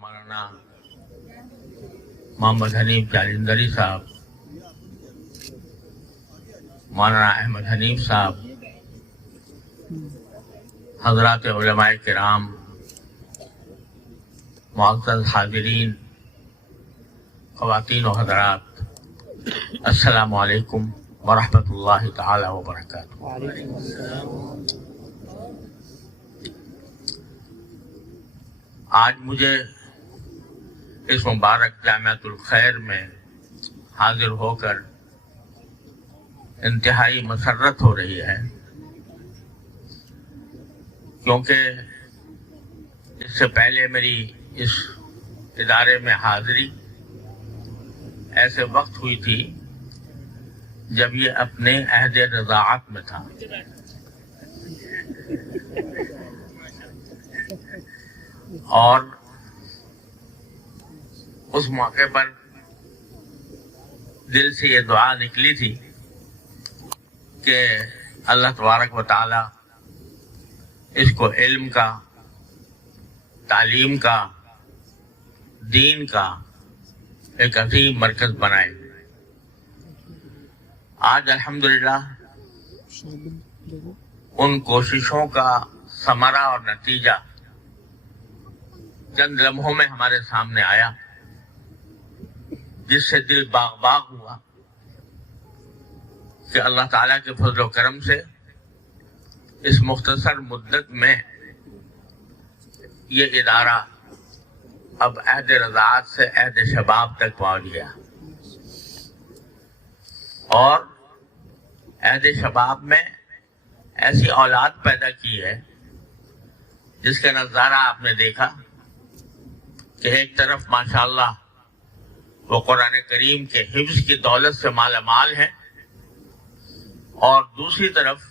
مولانا محمد حنیف جالندری صاحب, مولانا احمد حنیف صاحب, حضرات علماء کرام, معزز حاضرین, خواتین و حضرات, السلام علیکم ورحمۃ اللہ تعالی وبرکاتہ. آج مجھے اس مبارک جامعۃ الخیر میں حاضر ہو کر انتہائی مسرت ہو رہی ہے, کیونکہ اس سے پہلے میری اس ادارے میں حاضری ایسے وقت ہوئی تھی جب یہ اپنے عہد رضاعت میں تھا, اور اس موقع پر دل سے یہ دعا نکلی تھی کہ اللہ تبارک و تعالی اس کو علم کا, تعلیم کا, دین کا ایک عظیم مرکز بنائے. آج الحمدللہ ان کوششوں کا ثمرہ اور نتیجہ چند لمحوں میں ہمارے سامنے آیا, جس سے دل باغ باغ ہوا کہ اللہ تعالیٰ کے فضل و کرم سے اس مختصر مدت میں یہ ادارہ اب عہد رضاعت سے عہد شباب تک پہنچ گیا, اور عہد شباب میں ایسی اولاد پیدا کی ہے جس کا نظارہ آپ نے دیکھا کہ ایک طرف ماشاءاللہ وہ قرآن کریم کے حفظ کی دولت سے مالا مال ہے, اور دوسری طرف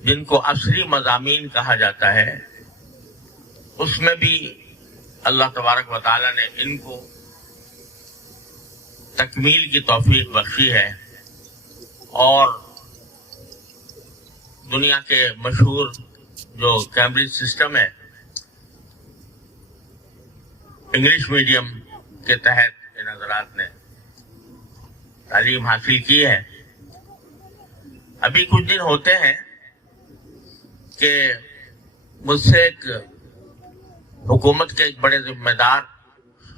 جن کو عصری مضامین کہا جاتا ہے اس میں بھی اللہ تبارک و تعالی نے ان کو تکمیل کی توفیق بخشی ہے, اور دنیا کے مشہور جو کیمبرج سسٹم ہے, انگلش میڈیم کے تحت ان حضرات نے تعلیم حاصل کی ہے. ابھی کچھ دن ہوتے ہیں کہ مجھ سے ایک حکومت کے ایک بڑے ذمہ دار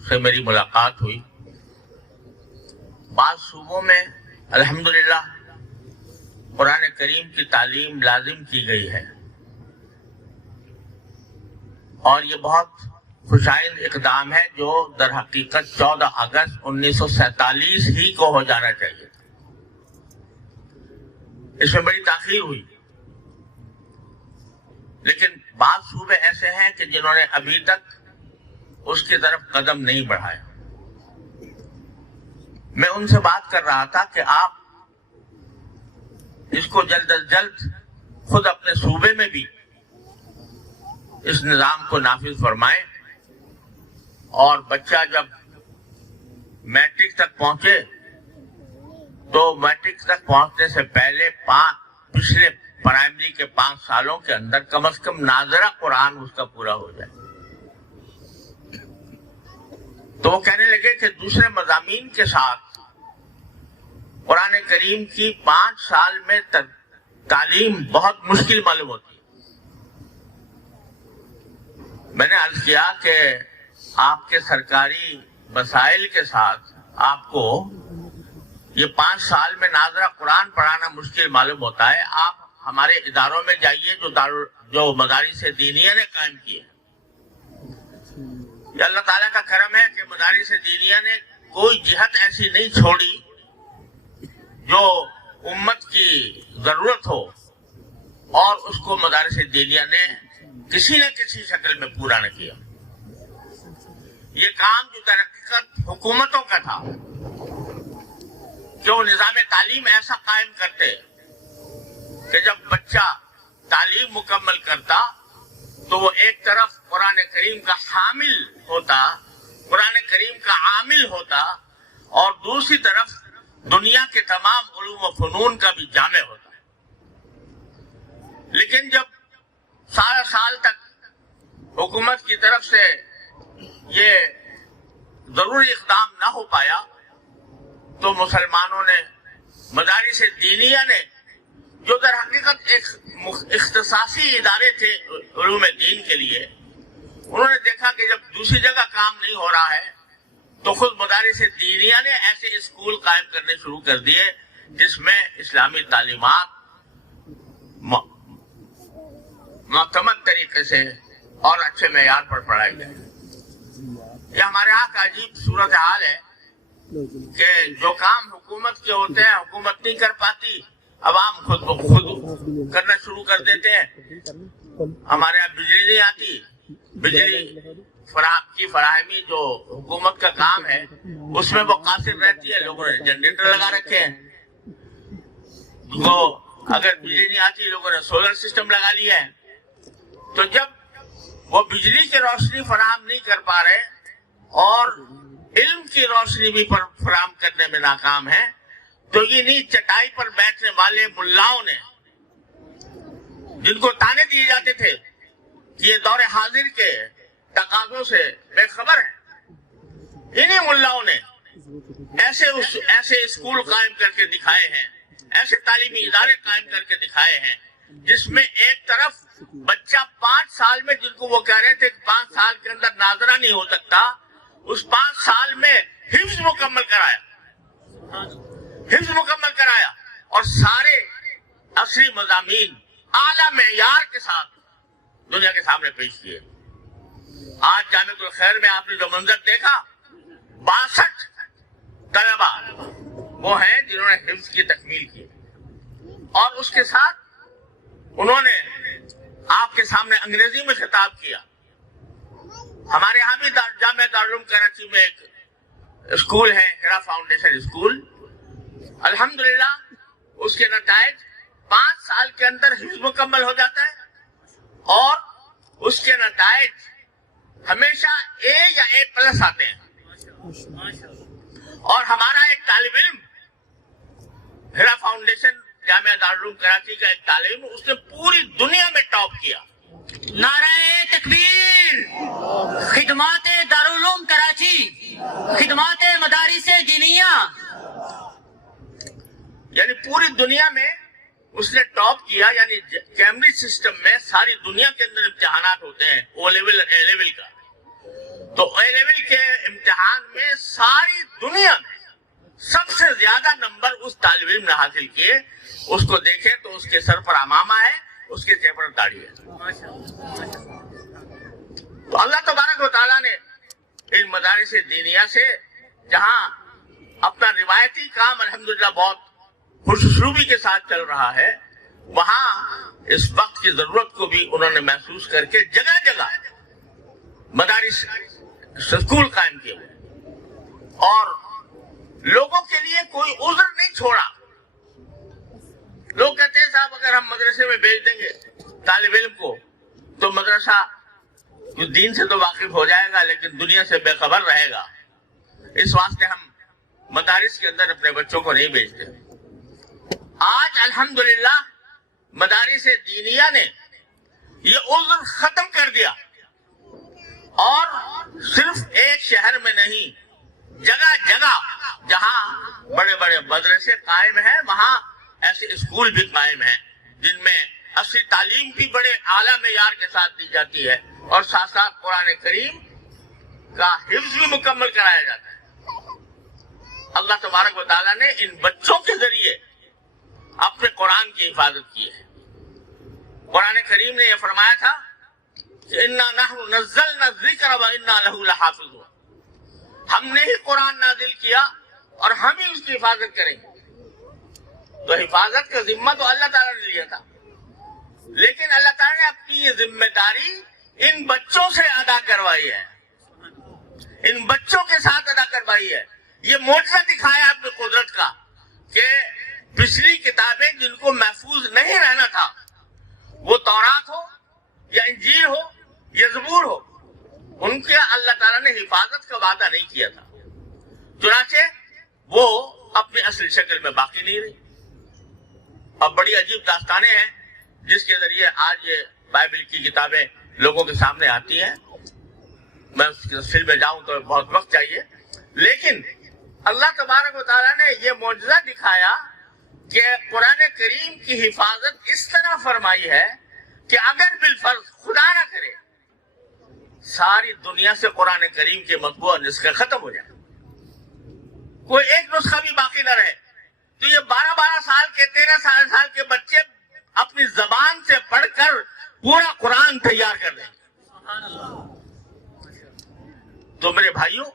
سے میری ملاقات ہوئی. بعض صوبوں میں الحمدللہ قرآن کریم کی تعلیم لازم کی گئی ہے, اور یہ بہت خوشائند اقدام ہے جو در حقیقت 14 اگست 1947 ہی کو ہو جانا چاہیے تھا. اس میں بڑی تاخیر ہوئی, لیکن بعض صوبے ایسے ہیں کہ جنہوں نے ابھی تک اس کی طرف قدم نہیں بڑھایا. میں ان سے بات کر رہا تھا کہ آپ اس کو جلد از جلد خود اپنے صوبے میں بھی اس نظام کو نافذ فرمائیں, اور بچہ جب میٹرک تک پہنچے تو میٹرک تک پہنچنے سے پہلے پچھلے پرائمری کے 5 سالوں کے اندر کم از کم ناظرہ قرآن اس کا پورا ہو جائے. تو وہ کہنے لگے کہ دوسرے مضامین کے ساتھ قرآن کریم کی 5 سال میں تعلیم بہت مشکل معلوم ہوتی ہے. میں نے عرض کیا کہ آپ کے سرکاری وسائل کے ساتھ آپ کو یہ 5 سال میں ناظرہ قرآن پڑھانا مشکل معلوم ہوتا ہے. آپ ہمارے اداروں میں جائیے جو مدارس دینیہ نے قائم کیے. یہ اللہ تعالیٰ کا کرم ہے کہ مدارس دینیہ نے کوئی جہت ایسی نہیں چھوڑی جو امت کی ضرورت ہو, اور اس کو مدارس دینیہ نے کسی نہ کسی شکل میں پورا نہ کیا. یہ کام جو در حقیقت حکومتوں کا تھا کہ وہ نظام تعلیم ایسا قائم کرتے کہ جب بچہ تعلیم مکمل کرتا تو وہ ایک طرف قرآن کریم کا حامل ہوتا, قرآن کریم کا عامل ہوتا, اور دوسری طرف دنیا کے تمام علوم و فنون کا بھی جامع ہوتا ہے. لیکن جب سارا سال تک حکومت کی طرف سے یہ ضروری اقدام نہ ہو پایا تو مسلمانوں نے مدارس دینیہ نے جو در حقیقت ایک اختصاصی ادارے تھے علوم دین کے لیے، انہوں نے دیکھا کہ جب دوسری جگہ کام نہیں ہو رہا ہے تو خود مدارس دینیہ نے ایسے اسکول قائم کرنے شروع کر دیے جس میں اسلامی تعلیمات معتمد طریقے سے اور اچھے معیار پر پڑھائی جائے۔ یہ ہمارے یہاں کا عجیب صورتحال ہے کہ جو کام حکومت کے ہوتے ہیں حکومت نہیں کر پاتی، عوام خود بخود کرنا شروع کر دیتے ہیں۔ ہمارے یہاں بجلی نہیں آتی، بجلی کی فراہمی جو حکومت کا کام ہے اس میں وہ قاصر رہتی ہے، لوگوں نے جنریٹر لگا رکھے ہیں۔ اگر بجلی نہیں آتی لوگوں نے سولر سسٹم لگا لیا ہے۔ تو جب وہ بجلی کی روشنی فراہم نہیں کر پا رہے اور علم کی روشنی بھی فراہم کرنے میں ناکام ہے تو یہ چٹائی پر بیٹھنے والے ملاؤں نے، جن کو تانے دیے جاتے تھے کہ یہ دور حاضر کے تقاضوں سے بے خبر ہے، انہی ملاؤں نے ایسے اسکول قائم کر کے دکھائے ہیں، ایسے تعلیمی ادارے قائم کر کے دکھائے ہیں جس میں ایک طرف بچہ 5 سال میں، جن کو وہ کہہ رہے تھے کہ 5 سال کے اندر ناظرہ نہیں ہو سکتا، اس 5 سال میں حفظ مکمل کرایا اور سارے عصری مضامین اعلیٰ معیار کے ساتھ دنیا کے سامنے پیش کیے۔ آج جامعۃ الخیر میں آپ نے جو منظر دیکھا، 62 طلبہ وہ ہیں جنہوں نے حفظ کی تکمیل کی، اور اس کے ساتھ انہوں نے آپ کے سامنے انگریزی میں خطاب کیا۔ ہمارے یہاں بھی جامعہ دارالعلوم کراچی میں ایک اسکول ہے، ہیرا فاؤنڈیشن اسکول، الحمدللہ اس کے نتائج 5 سال کے اندر حفظ مکمل ہو جاتا ہے اور اس کے نتائج ہمیشہ اے یا A+ آتے ہیں۔ اور ہمارا ایک طالب علم، ہیرا فاؤنڈیشن جامعہ دارالعلوم کراچی کا ایک طالب علم، اس نے پوری دنیا میں ٹاپ کیا۔ نعرہ تکبیر! خدمات دارالعلوم کراچی، خدمات مدارس دینیہ، یعنی پوری دنیا میں اس نے ٹاپ کیا۔ یعنی کیمبرج سسٹم میں ساری دنیا کے اندر امتحانات ہوتے ہیں، او لیول اے لیول کا، تو اے لیول کے امتحان میں ساری دنیا میں سب سے زیادہ نمبر اس طالب علم نے حاصل کیے۔ اس کو دیکھیں تو اس کے سر پر عمامہ ہے، اس کے چہرے پر داڑھی ہے۔ تو اللہ تبارک و تعالیٰ نے ان مدارس دینیہ سے، جہاں اپنا روایتی کام الحمدللہ بہت خوش اسلوبی کے ساتھ چل رہا ہے، وہاں اس وقت کی ضرورت کو بھی انہوں نے محسوس کر کے جگہ جگہ مدارس اسکول قائم کیے ہوئے اور لوگوں کے لیے کوئی عذر نہیں چھوڑا۔ لوگ کہتے ہیں صاحب اگر ہم مدرسے میں بھیج دیں گے طالب علم کو تو مدرسہ دین سے تو واقف ہو جائے گا لیکن دنیا سے بے خبر رہے گا، اس واسطے ہم مدارس کے اندر اپنے بچوں کو نہیں بھیجتے۔ آج الحمدللہ مدارس دینیہ نے یہ عذر ختم کر دیا اور صرف ایک شہر میں نہیں، جگہ جگہ جہاں بڑے بڑے مدرسے قائم ہیں وہاں ایسے اسکول بھی قائم ہیں جن میں اصلی تعلیم بھی بڑے اعلیٰ معیار کے ساتھ دی جاتی ہے اور ساتھ ساتھ قرآن کریم کا حفظ بھی مکمل کرایا جاتا ہے۔ اللہ تبارک و تعالیٰ نے ان بچوں کے ذریعے اپنے قرآن کی حفاظت کی ہے۔ قرآن کریم نے یہ فرمایا تھا کہ اِنَّا نَحْنُ نَزَّلْنَا الذِّكْرَ وَإِنَّا لَهُ لَحَافِظُونَ، ہم نے ہی قرآن نازل کیا اور ہم ہی اس کی حفاظت کریں گے۔ تو حفاظت کا ذمہ تو اللہ تعالیٰ نے لیا تھا، لیکن اللہ تعالیٰ نے اپنی یہ ذمہ داری ان بچوں سے ادا کروائی ہے، ان بچوں کے ساتھ ادا کروائی ہے۔ یہ معجزہ دکھایا اپنی قدرت کا کہ پچھلی کتابیں جن کو محفوظ نہیں رہنا تھا، وہ تورات ہو یا انجیل ہو یا زبور ہو، ان کے اللہ تعالیٰ نے حفاظت کا وعدہ نہیں کیا تھا، چنانچہ وہ اپنی اصل شکل میں باقی نہیں رہی۔ اب بڑی عجیب داستانیں ہیں جس کے ذریعے آج یہ بائبل کی کتابیں لوگوں کے سامنے آتی ہیں۔ میں اس کی تفصیل میں جاؤں تو بہت وقت چاہیے، لیکن اللہ تبارک و تعالیٰ نے یہ معجزہ دکھایا کہ قرآن کریم کی حفاظت اس طرح فرمائی ہے کہ اگر بالفرض خدا نہ کرے ساری دنیا سے قرآن کریم کے مطبوع نسخے ختم ہو جائے، کوئی ایک نسخہ بھی باقی نہ رہے، تو یہ 12 سال کے 13 سال کے بچے اپنی زبان سے پڑھ کر پورا قرآن تیار کر دیں گے۔ تو میرے بھائیوں،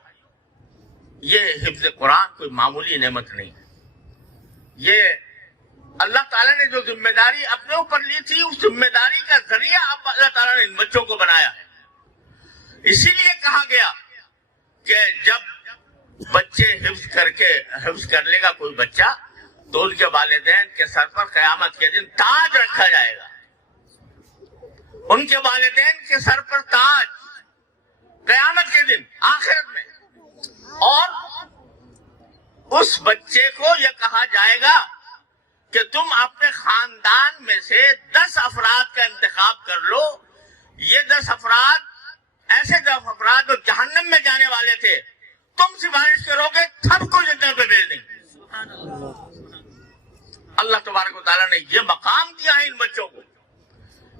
یہ حفظ قرآن کوئی معمولی نعمت نہیں ہے، یہ اللہ تعالیٰ نے جو ذمہ داری اپنے اوپر لی تھی اس ذمہ داری کا ذریعہ اب اللہ تعالیٰ نے ان بچوں کو بنایا ہے۔ اسی لیے کہا گیا کہ جب بچے حفظ کر لے گا کوئی بچہ تو ان کے والدین کے سر پر قیامت کے دن تاج رکھا جائے گا، ان کے والدین کے سر پر تاج قیامت کے دن آخرت میں، اور اس بچے کو یہ کہا جائے گا کہ تم اپنے خاندان میں سے 10 افراد کا انتخاب کر لو، یہ 10 افراد ایسے 10 افراد جو جہنم میں جانے والے تھے، تم سفارش کرو گے سب کو جنت پہ بھیج دیں گے۔ اللہ تبارک و تعالیٰ نے یہ مقام دیا ہے ان بچوں کو،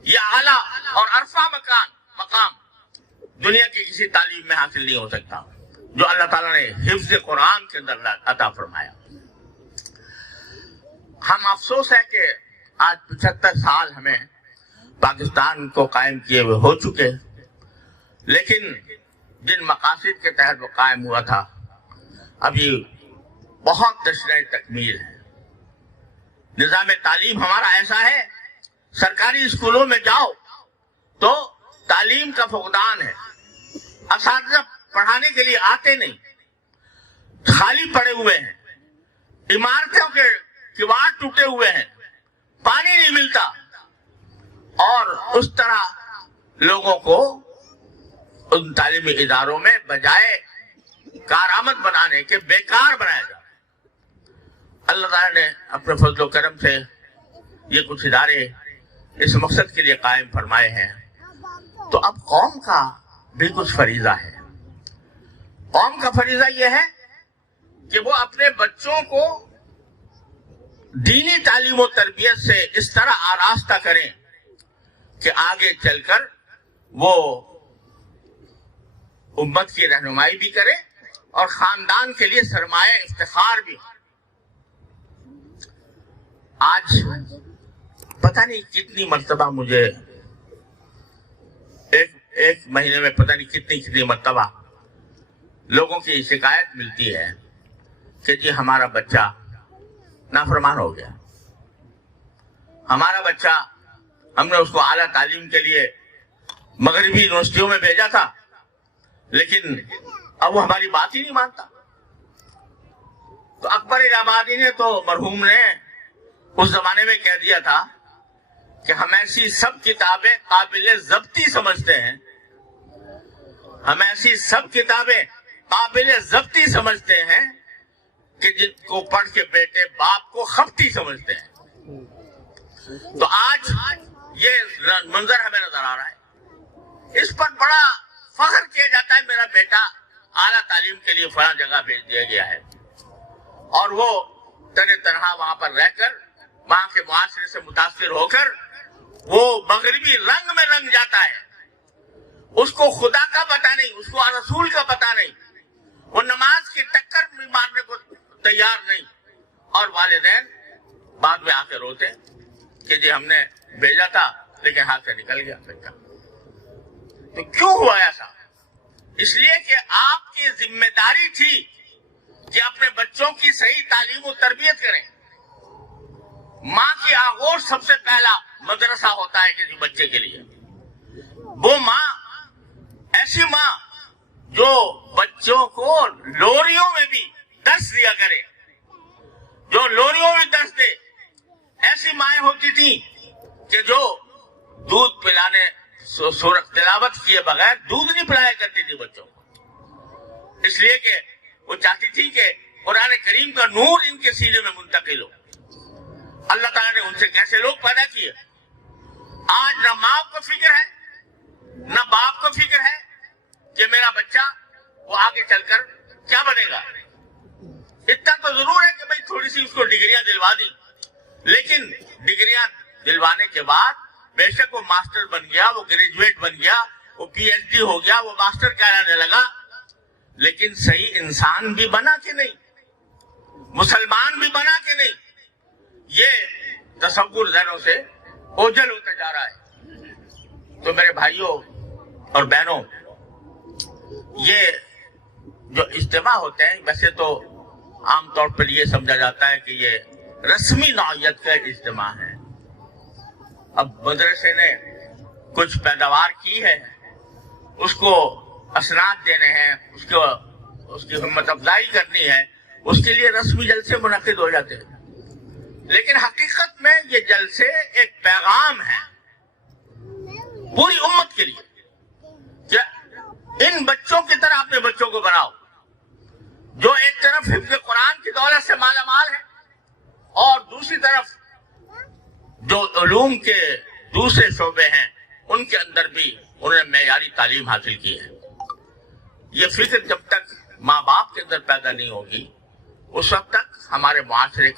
یہ اعلیٰ اور عرفہ مقام دنیا کی کسی تعلیم میں حاصل نہیں ہو سکتا جو اللہ تعالیٰ نے حفظ قرآن کے اندر عطا فرمایا۔ ہم افسوس ہے کہ آج 75 سال ہمیں پاکستان کو قائم کیے ہوئے ہو چکے، لیکن جن مقاصد کے تحت وہ قائم ہوا تھا ابھی بہت تشریح تکمیل ہے۔ نظام تعلیم ہمارا ایسا ہے، سرکاری اسکولوں میں جاؤ تو تعلیم کا فقدان ہے، اساتذہ پڑھانے کے لیے آتے نہیں، خالی پڑے ہوئے ہیں، عمارتوں کے کواڑ ٹوٹے ہوئے ہیں، پانی نہیں ملتا، اور اس طرح لوگوں کو ان تعلیمی اداروں میں بجائے کارآمد بنانے کے بیکار بنایا جاتا ہے۔ اللہ تعالیٰ نے اپنے فضل و کرم سے یہ کچھ ادارے اس مقصد کے لیے قائم فرمائے ہیں، تو اب قوم کا بھی کچھ فریضہ ہے۔ قوم کا فریضہ یہ ہے کہ وہ اپنے بچوں کو دینی تعلیم و تربیت سے اس طرح آراستہ کریں کہ آگے چل کر وہ امت کی رہنمائی بھی کرے اور خاندان کے لیے سرمایہ افتخار بھی ہو۔ آج پتہ نہیں کتنی مرتبہ مجھے ایک مہینے میں پتہ نہیں کتنی مرتبہ لوگوں کی شکایت ملتی ہے کہ جی ہمارا بچہ نافرمان ہو گیا، ہمارا بچہ ہم نے اس کو اعلیٰ تعلیم کے لیے مغربی یونیورسٹیوں میں بھیجا تھا لیکن اب وہ ہماری بات ہی نہیں مانتا۔ تو اکبر الہٰبادی نے تو مرحوم نے اس زمانے میں کہہ دیا تھا کہ ہم ایسی سب کتابیں قابل ضبطی سمجھتے ہیں، ہم ایسی سب کتابیں قابل ضبطی سمجھتے ہیں کہ جن کو پڑھ کے بیٹے باپ کو خفتی سمجھتے ہیں۔ تو آج یہ منظر ہمیں نظر آ رہا ہے، اس پر بڑا فخر کیا جاتا ہے میرا بیٹا اعلیٰ تعلیم کے لیے فلاں جگہ بھیج دیا گیا ہے، اور وہ تنہا وہاں پر رہ کر وہاں کے معاشرے سے متاثر ہو کر وہ مغربی رنگ میں رنگ جاتا ہے، اس کو خدا کا پتہ نہیں، اس کو رسول کا پتہ نہیں، وہ نماز کی ٹکر بھی مارنے کو تیار نہیں، اور والدین بعد میں آ کے روتے کہ جی ہم نے بھیجا تھا لیکن ہاتھ سے نکل گیا بچہ۔ تو کیوں ہوا ایسا؟ اس لیے کہ آپ کی ذمہ داری تھی کہ اپنے بچوں کی صحیح تعلیم و تربیت کریں۔ ماں کی آغوش سب سے پہلا مدرسہ ہوتا ہے کسی بچے کے لیے۔ وہ ماں، ایسی ماں جو بچوں کو لوریوں میں بھی درس دیا کرے، جو لوریوں میں درس دے، ایسی مائیں ہوتی تھیں کہ جو دودھ پلانے سورت تلاوت کیے بغیر دودھ نہیں پلایا کرتی تھی بچوں کو، اس لیے کہ وہ چاہتی تھی کہ قرآن کریم کا نور ان کے سینے میں منتقل ہو۔ اللہ تعالیٰ نے ان سے کیسے لوگ پیدا کیے۔ آج نہ ماں کو فکر ہے نہ باپ کو فکر ہے کہ میرا وہ آگے چل کر کیا بنے گا. اتنا تو ضرور ہے کہ بھئی تھوڑی سی اس کو ڈگریاں دلوا دی، لیکن ڈگریاں دلوانے کے بعد بے شک وہ ماسٹر بن گیا، وہ گریجویٹ بن گیا، وہ پی ایچ ڈی ہو گیا، وہ ماسٹر کہلانے لگا، لیکن صحیح انسان بھی بنا کہ نہیں، مسلمان بھی بنا کہ نہیں. یہ تصور ذہنوں سے اوجھل ہوتا جا رہا ہے. تو میرے بھائیوں اور بہنوں، یہ جو اجتماع ہوتے ہیں ویسے تو عام طور پر یہ سمجھا جاتا ہے کہ یہ رسمی نوعیت کا اجتماع ہے. اب مدرسے نے کچھ پیداوار کی ہے، اس کو اسناد دینے ہیں، اس کی ہمت افزائی کرنی ہے، اس کے لیے رسمی جلسے منعقد ہو جاتے ہیں. لیکن حقیقت میں یہ جلسے ایک پیغام ہے پوری امت کے لیے کہ ان بچوں کی طرح اپنے بچوں کو بناؤ جو ایک طرف حفظ قرآن کی دولت سے مالا مال ہے اور دوسری طرف جو علوم کے دوسرے شعبے ہیں ان کے اندر بھی انہوں نے معیاری تعلیم حاصل کی ہے. یہ فکر جب تک ماں باپ کے اندر پیدا نہیں ہوگی اس وقت تک ہمارے معاشرے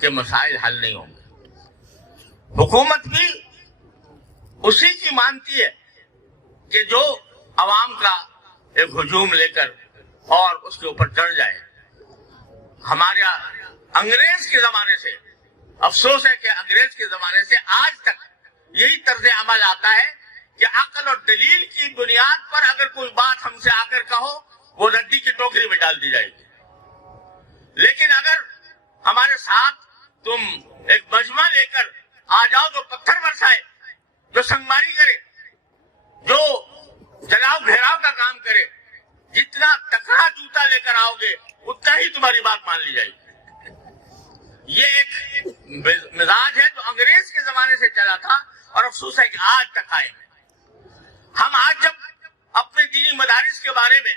کے مسائل حل نہیں ہوں گے. حکومت بھی اسی کی مانتی ہے کہ جو عوام کا ایک ہجوم لے کر اور اس کے اوپر چڑھ جائے. ہمارے انگریز کے زمانے سے افسوس ہے کہ انگریز کے زمانے سے آج تک یہی طرز عمل آتا ہے کہ عقل اور دلیل کی بنیاد پر اگر کوئی بات ہم سے آ کر کہو وہ رڈی کی ٹوکری میں ڈال دی جائے گی. لیکن اگر ہمارے ساتھ تم ایک مجمع لے کر آ جاؤ جو پتھر برسائے، جو سنگماری کرے، جو جلاؤ گھیراؤ کا کام کرے، جتنا تکڑا جوتا لے کر آؤ گے اتنا ہی تمہاری بات مان لی جائے گی. یہ ایک مزاج ہے جو انگریز کے زمانے سے چلا تھا اور افسوس ہے کہ آج تک قائم ہے. ہم آج جب اپنے دینی مدارس کے بارے میں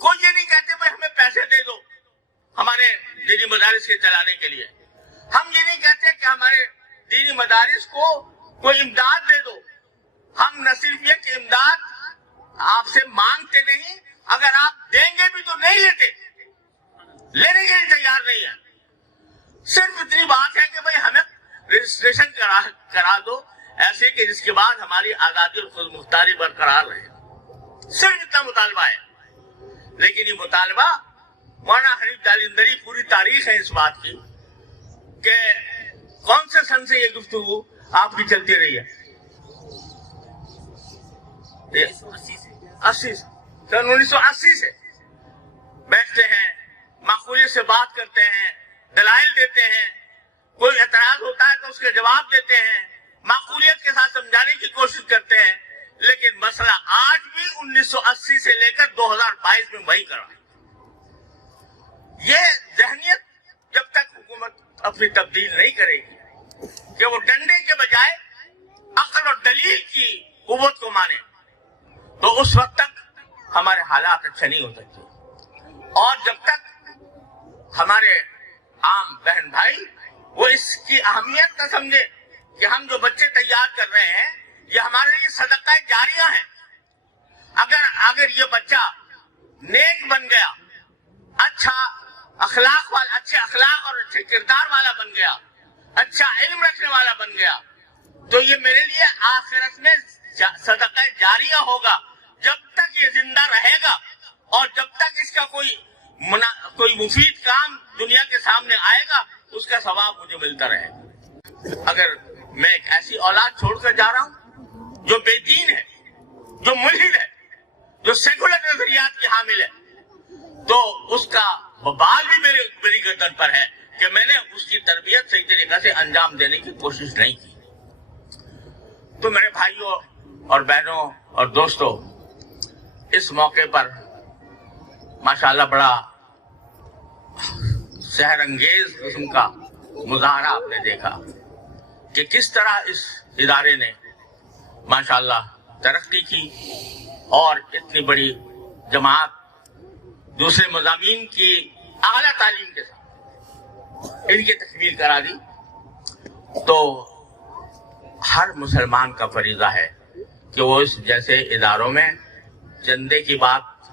کوئی یہ نہیں کہتے بھائی ہمیں پیسے دے دو ہمارے دینی مدارس کے چلانے کے لیے، ہم یہ نہیں کہتے کہ ہمارے دینی مدارس کو کوئی امداد دے دو. ہم نہ صرف یہ کہ امداد آپ سے مانگتے نہیں، اگر آپ دیں گے بھی تو نہیں لیتے، لینے کے لیے تیار نہیں ہے. صرف اتنی بات ہے کہ بھئی ہمیں رجسٹریشن کرا دو ایسے کہ جس کے بعد ہماری آزادی اور خود مختاری برقرار رہے. صرف اتنا مطالبہ ہے. لیکن یہ مطالبہ مولانا حنیف جالندھری پوری تاریخ ہے اس بات کی کہ کون سے سن سے یہ گفتگو آپ کی چلتی رہی ہے؟ 1980 سے بیٹھتے ہیں، معقولیت سے بات کرتے ہیں، دلائل دیتے ہیں، کوئی اعتراض ہوتا ہے تو اس کے جواب دیتے ہیں، معقولیت کے ساتھ سمجھانے کی کوشش کرتے ہیں. لیکن مسئلہ آج بھی 1980 سے لے کر 2022 میں وہی کر رہا ہے. یہ ذہنیت جب تک حکومت اپنی تبدیل نہیں کرے گی کہ وہ ڈنڈے کے بجائے عقل اور دلیل کی قوت کو مانے تو اس وقت تک ہمارے حالات اچھے نہیں ہو سکتے. اور جب تک ہمارے عام بہن بھائی وہ اس کی اہمیت نہ سمجھے کہ ہم جو بچے تیار کر رہے ہیں یہ ہمارے لیے صدقہ جاریہ ہے. اگر یہ بچہ نیک بن گیا، اچھے اخلاق اور اچھے کردار والا بن گیا، اچھا علم رکھنے والا بن گیا تو یہ میرے لیے آخرت میں صدقہ جاریہ ہوگا. جب تک یہ زندہ رہے گا اور جب تک اس کا کوئی مفید کام دنیا کے سامنے آئے گا اس کا ثواب مجھے ملتا رہے گا. اگر میں ایک ایسی اولاد چھوڑ کر جا رہا ہوں جو بے دین ہے، جو ملحد ہے، جو سیکولر نظریات کی حامل ہے تو اس کا وبال بھی میری گردن پر ہے کہ میں نے اس کی تربیت صحیح طریقے سے انجام دینے کی کوشش نہیں کی. تو میرے بھائیوں اور بہنوں اور دوستوں، اس موقع پر ماشاءاللہ بڑا سحر انگیز قسم کا مظاہرہ آپ نے دیکھا کہ کس طرح اس ادارے نے ماشاءاللہ ترقی کی اور اتنی بڑی جماعت دوسرے مضامین کی اعلیٰ تعلیم کے ساتھ ان کی تکمیل کرا دی. تو ہر مسلمان کا فریضہ ہے کہ وہ اس جیسے اداروں میں چندے کی بات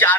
4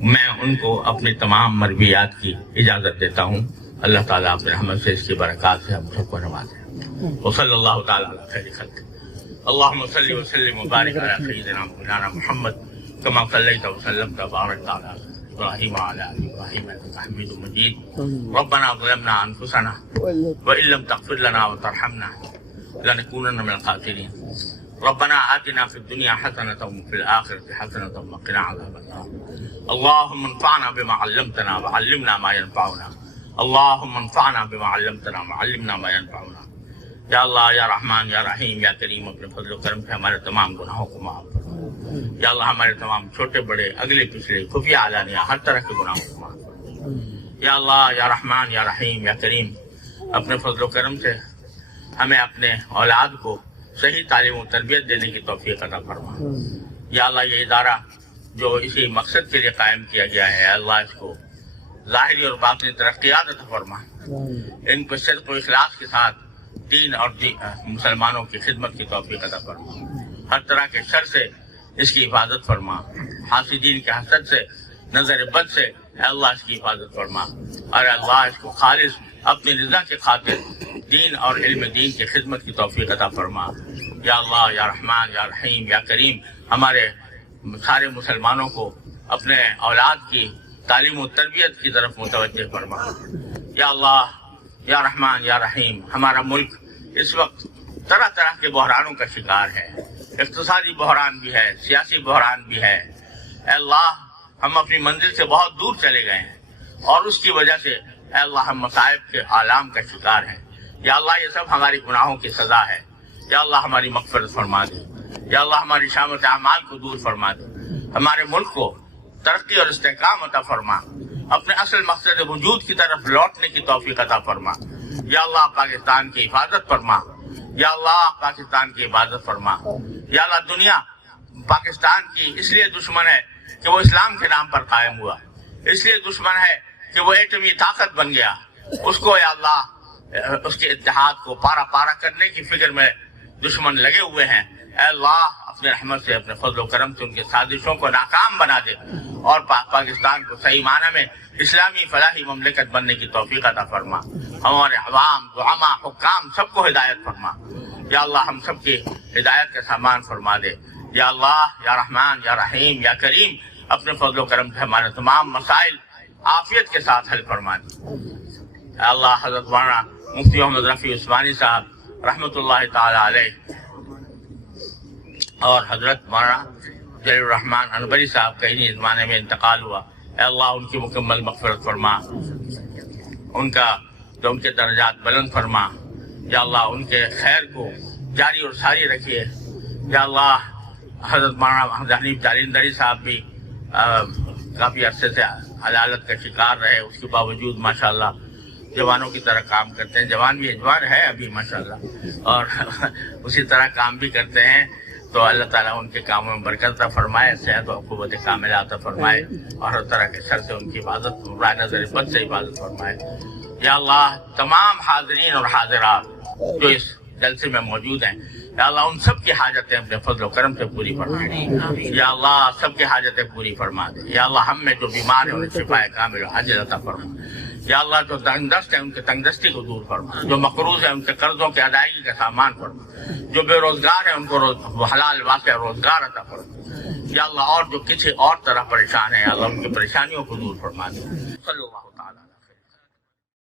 میں ان کو اپنی تمام مربیات کی اجازت دیتا ہوں. اللہ تعالیٰ اپنے رحمت سے اس کی برکات سے ہم سب کو نوازے. وصلی اللہ تعالیٰ علی خیر خلق. اللہم صلی وسلم وبارک علی سیدنا مولانا محمد کما صلیت وسلمت وبارکت علی ابراہیم وعلی آل ابراہیم انک حمید مجید. ربنا ظلمنا انفسنا وان لم تغفر لنا وترحمنا لنكونن من الخاسرین. ربنا آتنا في الدنيا حسنة وفي الآخرة حسنة وقنا عذاب النار. اللهم انفعنا بما علمتنا وعلمنا ما ينفعنا. اللهم انفعنا بما علمتنا وعلمنا ما ينفعنا. یا اللہ یا رحمان یا رحیم یا کریم اپنے فضل و کرم سے ہمارے تمام گناہوں کو معاف فرما. یا اللہ ہمارے تمام چھوٹے بڑے اگلے پچھلے خفیہ علانیہ ہر طرح کے گناہوں کو معاف فرما. یا اللہ یا رحمان یا رحیم یا کریم اپنے فضل و کرم سے ہمیں اپنے اولاد کو صحیح تعلیم و تربیت دینے کی توفیق عطا فرما. یا اللہ یہ ادارہ جو اسی مقصد کے لیے قائم کیا گیا ہے اللہ اس کو ظاہری اور باطنی ترقیات عطا فرما. ان کو صدق و اخلاص کے ساتھ دین اور مسلمانوں کی خدمت کی توفیق عطا فرما. ہر طرح کے شر سے اس کی حفاظت فرما. حاسدین کے حسد سے نظر بد سے اے اللہ اس کی حفاظت فرما. اور اللہ اس کو خالص اپنی رضا کے خاطر دین اور علم دین کی خدمت کی توفیق عطا فرما. یا اللہ یا رحمان یا رحیم یا کریم ہمارے سارے مسلمانوں کو اپنے اولاد کی تعلیم و تربیت کی طرف متوجہ فرما. یا اللہ یا رحمان یا رحیم ہمارا ملک اس وقت طرح طرح کے بحرانوں کا شکار ہے. اقتصادی بحران بھی ہے, سیاسی بحران بھی ہے. اے اللہ ہم اپنی منزل سے بہت دور چلے گئے ہیں اور اس کی وجہ سے اے اللہ ہم مصائب کے عالم کا شکار ہیں. یا اللہ یہ سب ہماری گناہوں کی سزا ہے. یا اللہ ہماری مغفرت فرما دے. یا اللہ ہماری شامت اعمال کو دور فرما دے. ہمارے ملک کو ترقی اور استحکام عطا فرما. اپنے اصل مقصد وجود کی طرف لوٹنے کی توفیق عطا فرما. یا اللہ پاکستان کی حفاظت فرما. یا اللہ پاکستان کی عبادت فرما. یا اللہ دنیا پاکستان کی اس لیے دشمن ہے کہ وہ اسلام کے نام پر قائم ہوا. اس لیے دشمن ہے کہ وہ ایٹمی طاقت بن گیا. اس کو یا اللہ اس کے اتحاد کو پارا پارا کرنے کی فکر میں دشمن لگے ہوئے ہیں. اے اللہ اپنے رحمت سے اپنے فضل و کرم سے ان کے سازشوں کو ناکام بنا دے اور پاکستان کو صحیح معنی میں اسلامی فلاحی مملکت بننے کی توفیق عطا فرما. ہمارے عوام دعما حکام سب کو ہدایت فرما. یا اللہ ہم سب کی ہدایت کا سامان فرما دے. یا اللہ یا رحمان یا رحیم یا کریم اپنے فضل و کرم سے ہمارے تمام مسائل عافیت کے ساتھ حل فرما دے. اے اللہ حضرت مولانا مفتی محمد رفیع عثمانی صاحب رحمۃ اللہ تعالی علیہ اور حضرت مولانا جلیل الرحمان انوری صاحب کا انہی زمانے میں انتقال ہوا. اے اللہ ان کی مکمل مغفرت فرما. ان کے درجات بلند فرما. یا اللہ ان کے خیر کو جاری اور ساری رکھیے. یا اللہ حضرت مولانا حنیف جالندری صاحب بھی کافی عرصے سے عدالت کا شکار رہے. اس کے باوجود ماشاءاللہ جوانوں کی طرح کام کرتے ہیں. جوان ہے ابھی ماشاءاللہ اور اسی طرح کام بھی کرتے ہیں. تو اللہ تعالیٰ ان کے کاموں میں برکت عطا فرمائے, صحت و قوت کاملہ عطا فرمائے اور ہر طرح کے شر سے ان کی حفاظت, رائے نظر بد سے حفاظت فرمائے. یا اللہ تمام حاضرین اور حاضرات جو اس جلسے میں موجود ہیں یا اللہ ان سب کی حاجتیں اپنے فضل و کرم سے پوری فرما دے. یا اللہ سب کی حاجتیں پوری فرما دے. یا اللہ ہم میں جو بیمار ہیں انہیں شفا کامل و عاجل عطا فرما. یا اللہ جو تنگ دست ہیں ان کے تنگ دستی کو دور فرما. جو مقروض ہیں ان کے قرضوں کی ادائیگی کا سامان فرما. جو بے روزگار ہیں ان کو حلال واسع روزگار عطا فرما. یا اللہ اور جو کسی اور طرح پریشان ہیں یا اللہ ان کی پریشانیوں کو دور فرما دے. صلی اللہ تعالیٰ